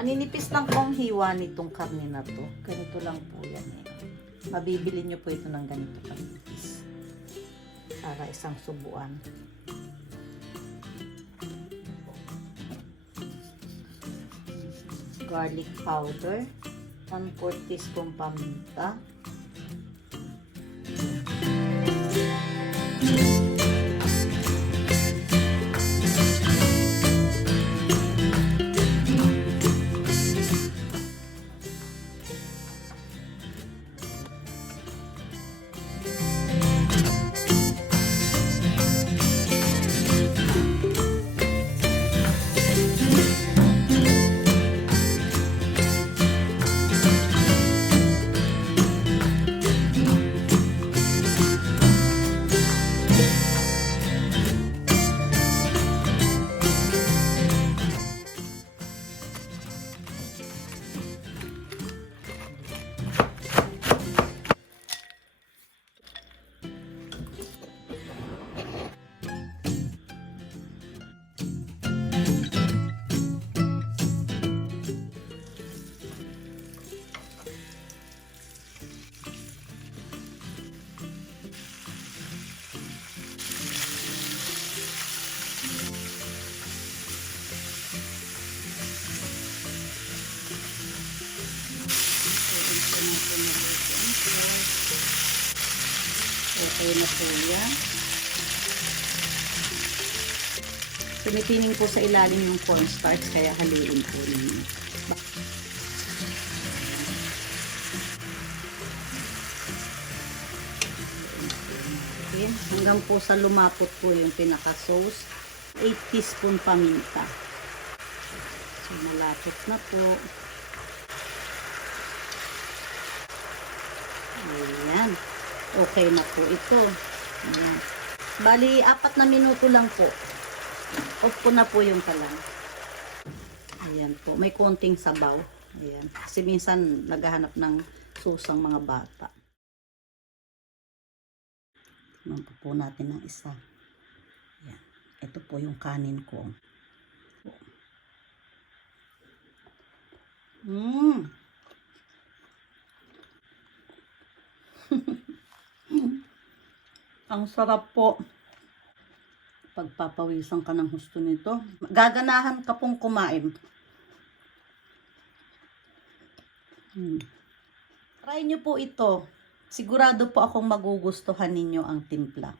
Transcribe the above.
Maninipis lang po ang hiwa nitong karne na to. Ganito lang po yan eh. Mabibili nyo po ito ng ganito kanipis. Para isang subuan. Garlic powder. 1/4 teaspoon paminta. Okay na po yan. Tumipining po sa ilalim yung cornstarch, kaya haluin po ninyo. Okay. Hanggang po sa lumapot po yung pinaka-sauce. 8 teaspoon paminta. So, malapot na po. Ayan. Okay na po ito. Ayan. Bali, 4 na minuto lang po. Off ko na po yung kalan. Ayan po. May konting sabaw. Ayan. Kasi minsan naghahanap ng susang mga bata. Tignan po natin ng isa. Ayan. Ito po yung kanin ko. Ang sarap po. Pagpapawisan ka ng husto nito. Gaganahan ka pong kumain. Try nyo po ito. Sigurado po akong magugustuhan ninyo ang timpla.